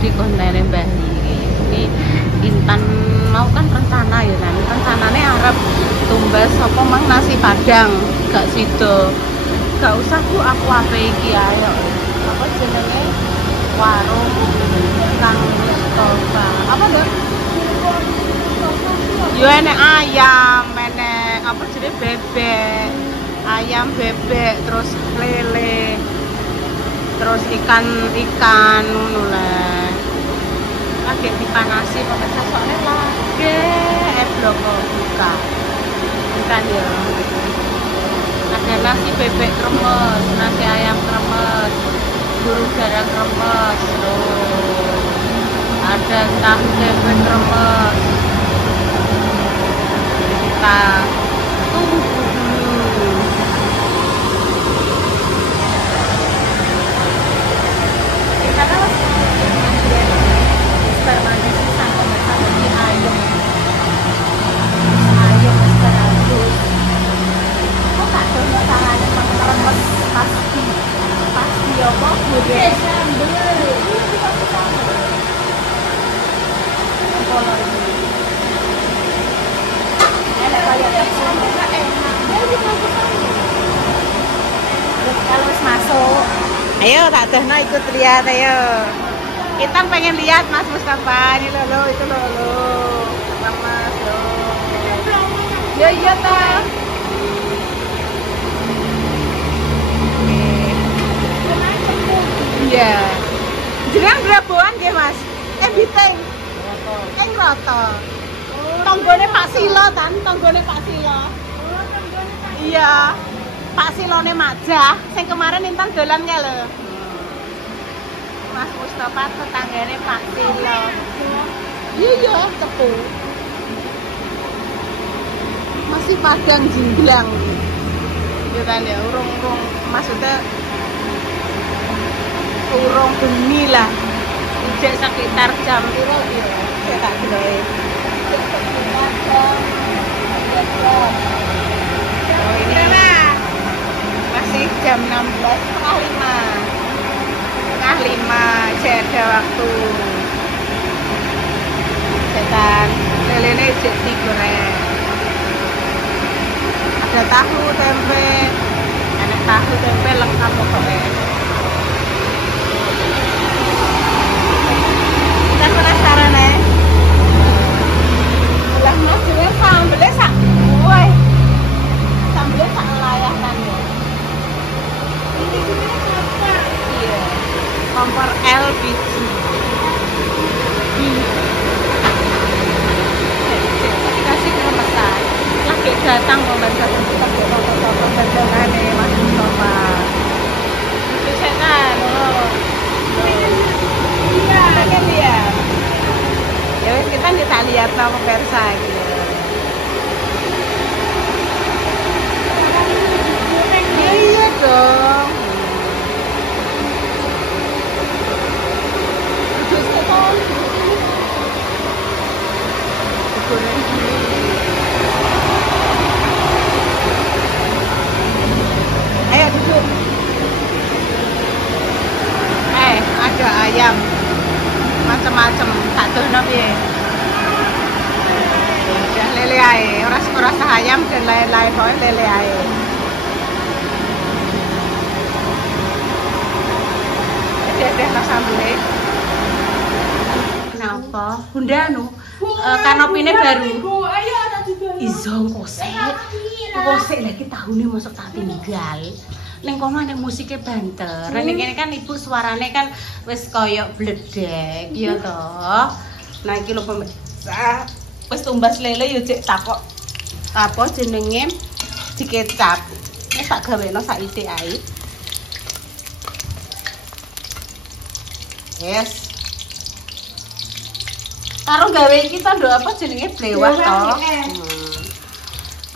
Di konten Mbah ini Intan mau kan rencana ya kan rencananya arep tumbas apa mang nasi padang gak sido gak usah Bu aku ape iki ayo apa jenenge warung Kang Mustofa apa lho yo enek ayam enek apa jenenge bebek ayam bebek terus lele terus ikan ngono lah lagi dipanasi pemirsa soalnya lagi blok buka ikan ya ada nasi bebek kremes nasi ayam kremes buru darah kremes ada tahu tempe kremes kita tunggu dulu. Ayo tak dehno ikut lihat ayo. Kita pengen lihat Mas Mustafa ini lo itu lo Mas lo. Ya iya ta. Iya. Jeneng Braboan nggih Mas. Biteng. Roto. Tonggone Pak Silo tan, tonggone Pak Silo. Iya. Pak Silone Majah, sing kemarin Intan dolan ya lho. Mas Mustafa tetanggane Pak Silo. Iya, tepu. Masih Padang Jinglang. Ya kan ya, urung maksudnya urung bengi lah. Ijek sekitar jam piro ya? Saya tak delok. Sekitar jam. Oh ini masih jam 16:30 ada waktu cetan lelene jek digoreng ada tahu tempe enak tahu tempe lengkap pokoknya kita penasaran ya lah mas juga sambelnya sak woi sambelnya sak layakan ya iya kompor LPG dikasih kemesan lagi datang pemirsa kita ke toko-toko dagangannya Mas Mustafa itu setan iya kan dia ya wes kita tidak lihat sama pemirsa gitu iya dong ayo duduk ada ayam macam-macam tak dono piye ya lele ae ora ayam dan lain-lain pokoke lele ae deh sambelnya kenapa bunda anu kanopine baru izong kosek lagi tahunnya masuk tak tinggal neng kono ada musiknya banter ini kan ibu suaranya kan wes koyok bledek ya toh nah iki lho pemirsa wes tumbas lele yo cek takok apa jenenge dikecap wis tak gaweno saiki ae yes karo gawe iki to nduk apa jenenge blewah to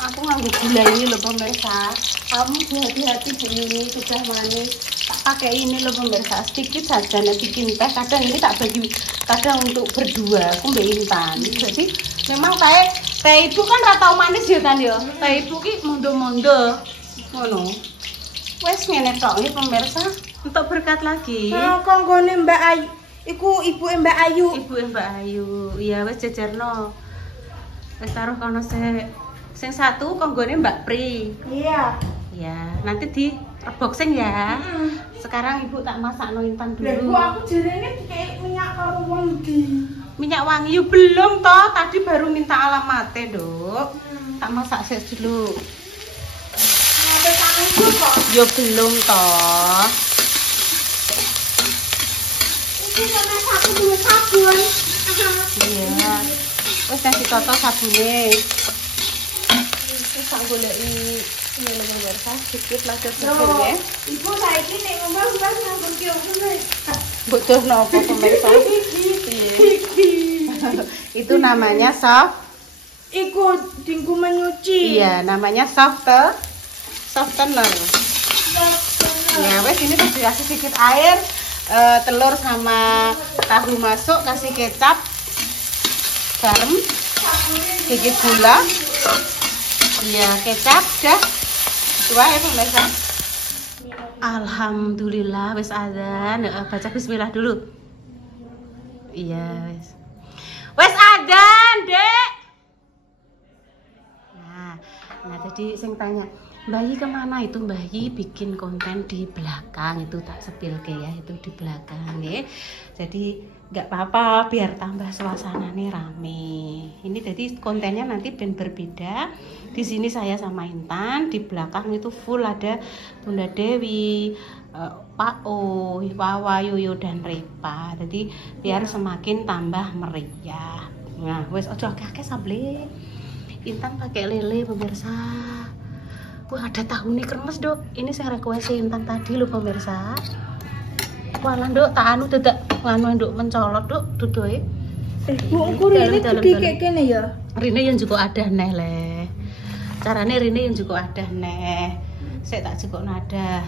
aku nganggo gula ini lho pemirsa Kamu hati-hati Bu, ini sudah manis. Tak pakai ini loh pemirsa, sedikit saja nanti bikin teh. Kadang ini tak bagi kadang untuk berdua, aku mbak Intan. Jadi memang teh ibu kan ratau manis ya kan ya. Teh ibu ki mondo-mondo. Ngono. Wes ngene tok iki pemirsa, untuk berkat lagi. Konggone Mbak Ayu. Iku ibu Mbak Ayu. Ibu Mbak Ayu. Iya wes jejerno. Wes taruh kono sing satu konggone Mbak Pri. Iya. Ya, nanti di boxing ya. Sekarang ibu tak masak no Intan dulu. Bu, aku jarene kayak minyak karo wangi. Minyak wangi yuk belum toh, tadi baru minta alamatnya Dok. Tak masak dulu. Sampai tangan kok. Yo belum toh. Ini sama satu dua sabun. Iya. Wes kasih toto sabune. Wis tak goleki ini lho pemirsa, sedikit lanjut ya. Ibu saiki nek ngomong kan nganggo kiyo. Butuh nopo pemirsa? Itu namanya soft. Iku dingku menyuci. Iya, namanya softener. Ya, wes ini tuh dikasih sedikit air, telur sama tahu masuk, kasih kecap, garam, sedikit gula. Iya, kecap dah. Dua ya pemirsa. Alhamdulillah wes adzan. Baca bismillah dulu. Iya, wes. Wes adzan, Dek. Nah tadi sing tanya, Bayi kemana itu? Bayi bikin konten di belakang, itu tak sepilke ya, itu di belakang ya. Jadi nggak apa-apa biar tambah suasananya rame. Ini jadi kontennya nanti ben berbeda. Di sini saya sama Intan, di belakang itu full ada Bunda Dewi, Pak O, Wawa, Yoyo dan Repa. Jadi biar semakin tambah meriah. Nah, wes ojo akeh sable. Intan pakai lele pemirsa. Wah, ada tahu nih kremes, Dok. Ini saya request Intan tadi lho pemirsa. Walah, Dok, tak anu dadak nganu Dok mencolot, Dok, dudoe. Bu, aku rene gede kayak gini ya. Rene yang juga ada neh le. Carane rene yang juga ada neh. Saya tak cukup nada.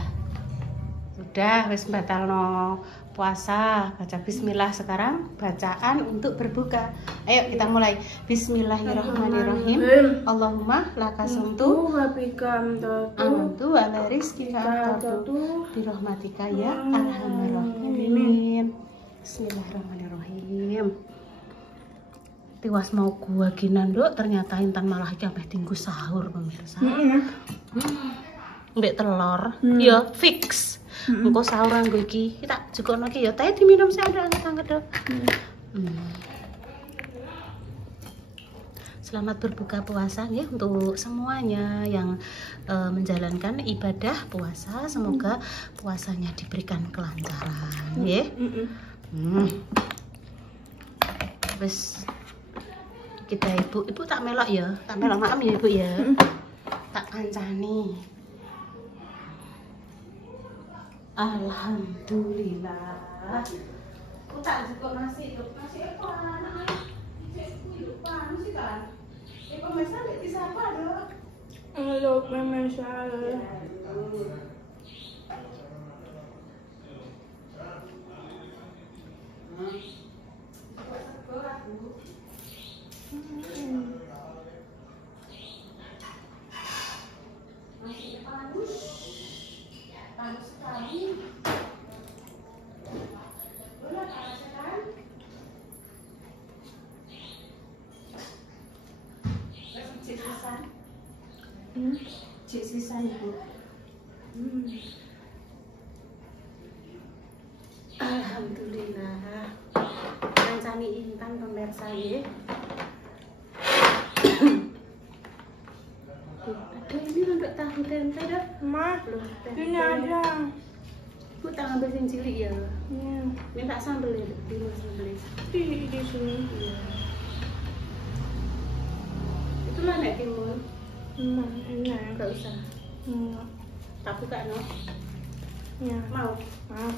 Sudah wis batalno puasa, baca bismillah sekarang, bacaan untuk berbuka. Ayo kita mulai. Bismillahirrahmanirrahim. Allahumma lakasumtu wa bikam amantu ala rizkika atatu birahmatika ya arhamar rahimin. Bismillahirrahmanirrahim. Tiwas mau gua ginan, Dok, ternyata Intan malah sampai tinggu sahur pemirsa. Mbek telur. Ya fix. Engko sahur nggo iki. Kita jukokno iki ya. Teh diminum sih ada anget-anget, Dok. Selamat berbuka puasa ya untuk semuanya yang menjalankan ibadah puasa. Semoga puasanya diberikan kelancaran, ya. Terus kita ibu tak melok ya, tak melok maaf ya Ibu ya. Tak kancani. Alhamdulillah. Aku tak cukup nasi, Dok. Nasi apa anak? Ibu hidup panas sih kan. Pemirsa di siapa, Dok? Halo pemirsa. Masih panas sekali. Boleh rasakan? Cik sisan. Cik sisan Ibu. Alhamdulillah. Kancani Intan pemirsa ya. Ada ini untuk tahu tempe, Dok. Ma, Loh, tempe. ini ada. Bu tak ambil yang cilik ya. Iya. Minta sambel ya, Dok. Di sambel. Di sini. Iya. Itu lah nek timun. Enak. Enggak usah. Tak buka no. Ya. Mau. Maaf.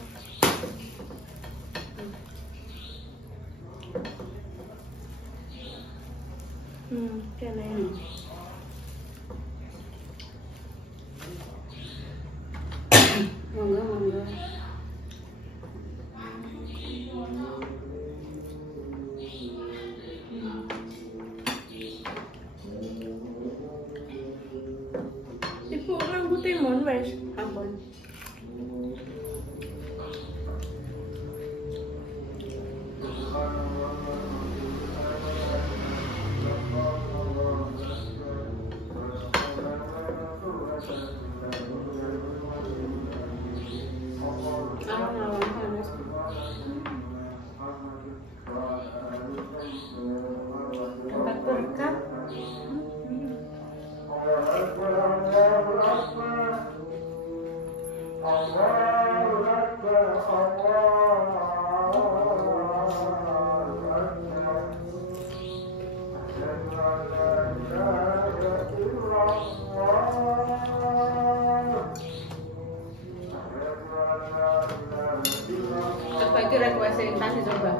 Kene. Monggo, monggo. Ibu nganggo timun wes. Ampun. Dapat berkat. Coba itu request intan dicoba.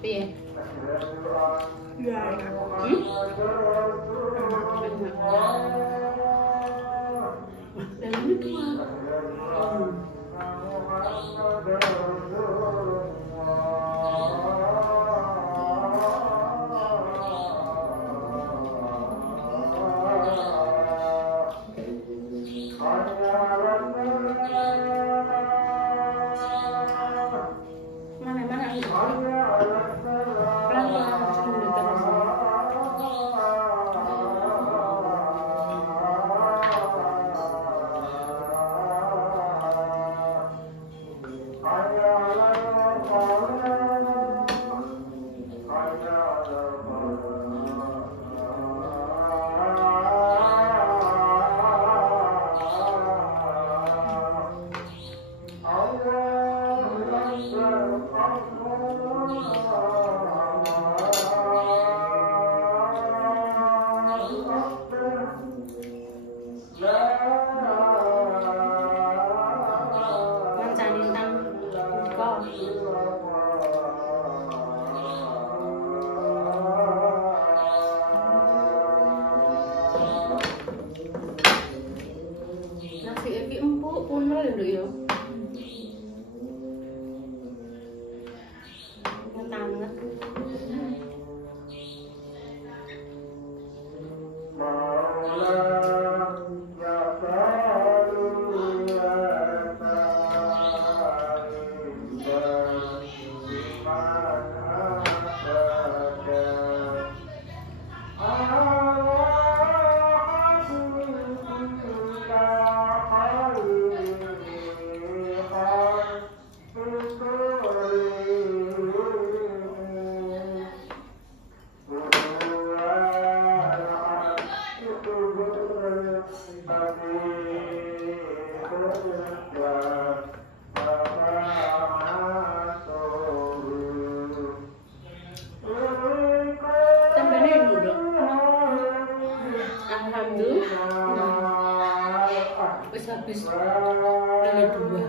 Piye? Ya, enak. Dan ini dua. Mana ini? Pelan-pelan sebelum terasa. Mancani intan buka. Nasi iki empuk punel lho ya. Ngetanget. Tambahnya dulu. Alhamdulillah. Wis habis. Dengan dua.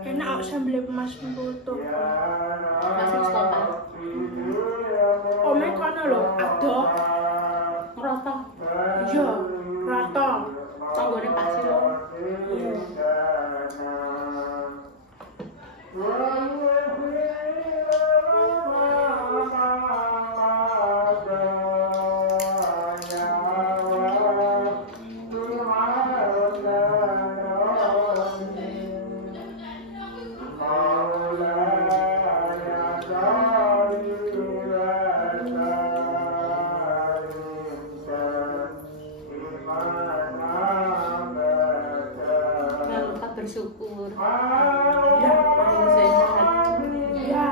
Enak kok sambel Mas Putu. Masih stopan. Ome kono lho, adoh. Rata. Iya, rata. Tanggone pasir lho. Jangan lupa bersyukur. Ya, Paling sehat. ya.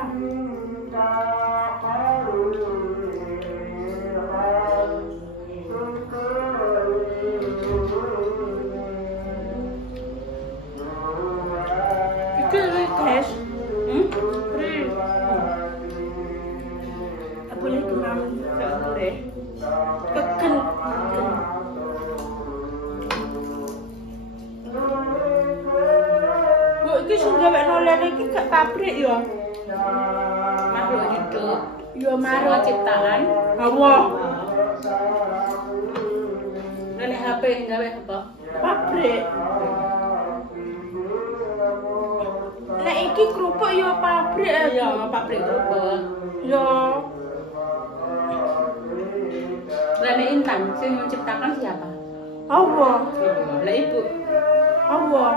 Iki lho, guys. Free. Boleh kemam boleh. Peken. Bu, iki sing gawekno lele iki gak pabrik ya. Makhluk hidup. Ya Semua marah ciptaan Allah. Bapak gawe apa? Pabrik. Nek iki kerupuk ya pabrik. Iya, pabrik kerupuk. Ya. Lah nek Intan sing menciptakan siapa? Allah. Lah ibu. Allah.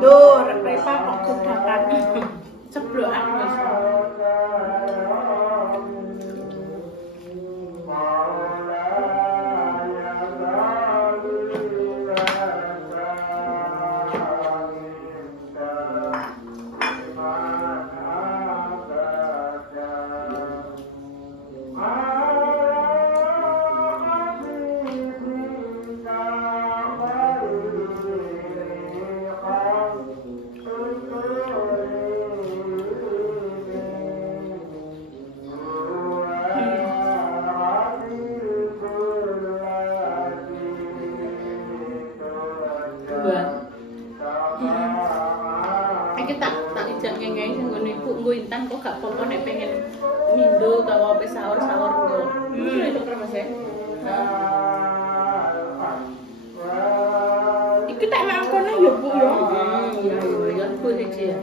Dur, Repa kok godakan. Ceblokan Mas. Iki tak ijak ngengeng sing ngene ibu nggo Intan kok gak apa-apa nek pengen mindo utawa apa sahur-sahur nggo. Itu Mas ya. Iki tak mangkone ya Bu ya. Iya, Bu siji ya.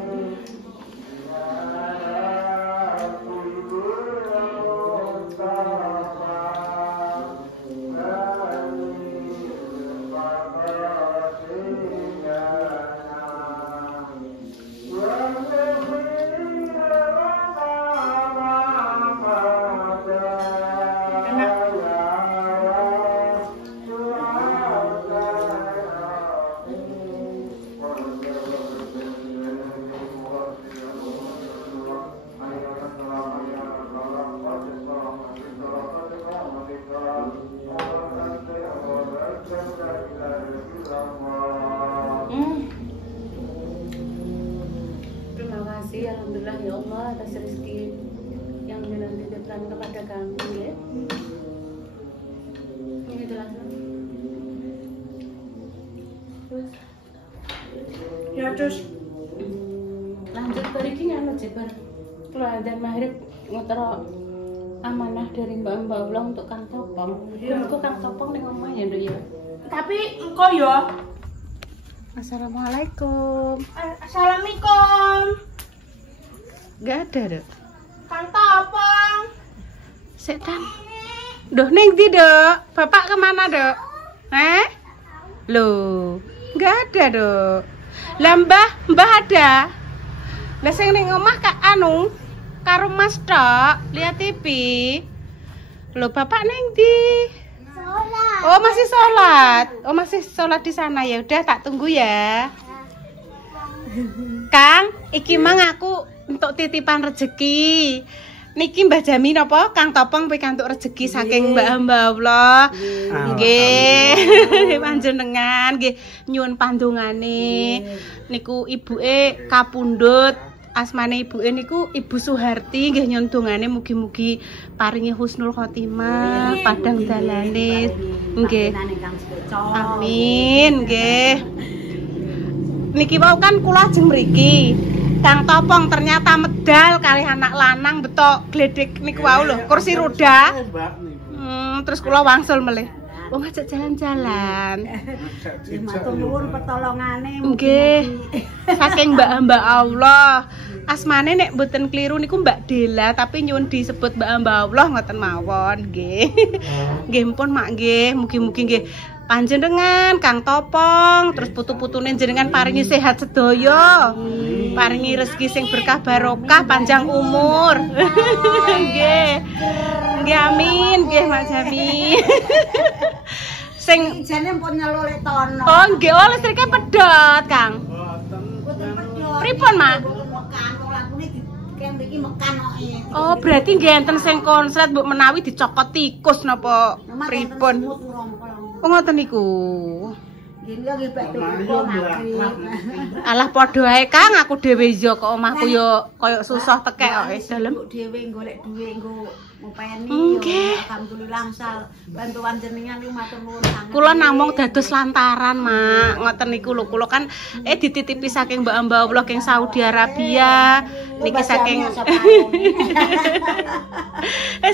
Terima kasih alhamdulillah ya Allah atas rezeki yang Jenengan titipkan kepada kami ya. Ini jelas. Ya terus Lanjut bari iki ngono jebar. Kalau adzan maghrib ngutara amanah dari Mbak Allah untuk Kang Topong. Untuk Kang Topong ning omah ya, Nduk ya. tapi engko ya. Assalamualaikum. Assalamualaikum. Gak ada, Dok. Kang Topong. Setan. Duh, ning ndi, Dok? Bapak kemana, Dok? Loh, gak ada, Dok. Lah Mbah ada. Lah sing ning omah Kak anu karo Mas tok, lihat TV. Loh, Bapak ning ndi? Sholat. Oh, masih sholat. Oh, masih sholat di sana ya. Udah tak tunggu ya. Kang, iki mang aku untuk titipan rezeki. Niki Mbah Jami napa Kang Topong pikantuk rezeki saking Mbah Allah. Nggih. Panjenengan nggih nyuwun pandongane. Niku ibuke kapundhut. Asmane ibuke niku Ibu Suharti, nggih nyuwun dongane mugi-mugi paringi husnul khotimah, padang dalane. Nggih. Amin, nggih. Niki wau kan kula ajeng mriki. Kang Topong ternyata medal kali anak lanang betok gledek niku wau lho, kursi roda. Terus kula wangsul melih. Wong ngajak jalan-jalan. Matur nuwun pertolongane. Nggih. Saking Mbak Allah. Asmane nek mboten kliru niku Mbak Dela, tapi nyuwun disebut Mbak Allah ngoten mawon, nggih. Nggih mpun Mak nggih, mugi-mugi nggih panjenengan Kang Topong terus putu-putune jenengan paringi sehat sedaya. Paringi rezeki sing berkah barokah, panjang umur. Nggih. Nggih amin, nggih Mak Jami. Sing Jane pun nyelole tono. oh nggih, oh listrike pedhot, Kang. Pripun, Mak? Oh, berarti nggih enten sing konslet mbok menawi dicokot tikus napa pripun? Oh ngoten niku. Ini lagi batu kok Alah padha ae Kang, aku dhewe yo kok omahku yo koyo susah tekek kok dalem. Dhewe golek dhuwit nggo ngopeni Nggih. alhamdulillah misal bantuan jenengan niku matur nuwun sanget. Kula namung dados lantaran, Mak. Ngoten niku lho, kula kan dititipi saking mbak-mbak kula king Saudi Arabia. Niki saking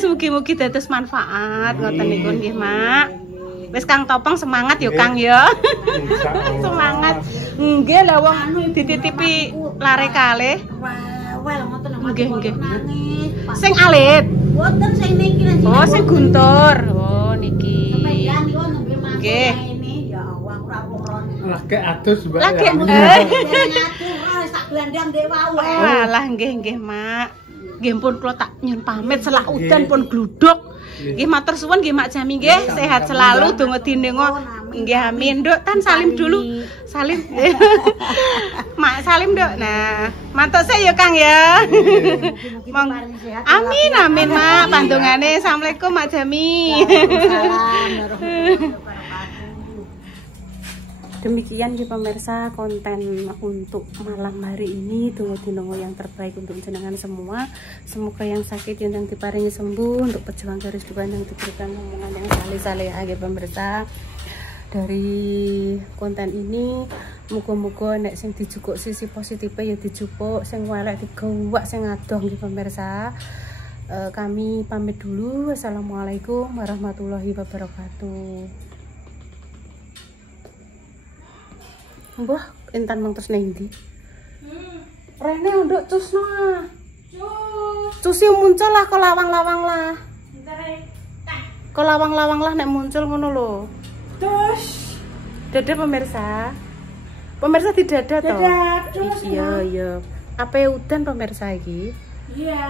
mugi-mugi dados manfaat ngoten niku nggih, Mak. Wis Kang Topeng semangat yo Kang ya. Semangat. Nggih lah wong dititipi lare kalih. Wel ngoten Nggih, nggih. nangis. Sing alit. Boten sing niki lho. Oh, sing guntur. Oh, niki. Sampeyan niku nembe masuk Nggih. ini ya Allah ora poron. Lagi adus Mbak. Lagi ya. Ngatur sak glandang dek wae. Walah nggih Mak. Nggih pun kula tak nyun pamit selak udan pun gluduk. Nggih matur suwun nggih Mak Jami nggih, sehat selalu donga dinengo. Nggih amin, Nduk. Tan salim dulu. Salim. Mak salim, Nduk. Nah, mantuk sik ya Kang ya. Amin amin Mak, pandungane. Assalamualaikum Mak Jami. Demikian ya pemirsa konten untuk malam hari ini. Tunggu dinongo yang terbaik untuk jenengan semua. Semoga yang sakit yang diparingi sembuh, untuk pejuang garis depan yang diberikan omongan yang saleh-saleh ya pemirsa. Dari konten ini muga-muga nek sing dijukuk sisi positifnya ya dijupuk, sing welek digawak sing adoh nggih pemirsa. Kami pamit dulu. Wassalamualaikum warahmatullahi wabarakatuh. Mbah, intan mang terus nang ndi? Rene nduk cusno. Cus yang muncul lah kok lawang-lawang lah. Kok lawang-lawang lah nek muncul ngono lho. Terus dadah pemirsa. Pemirsa di dada toh. Iya, iya. Apa udan pemirsa iki? Iya.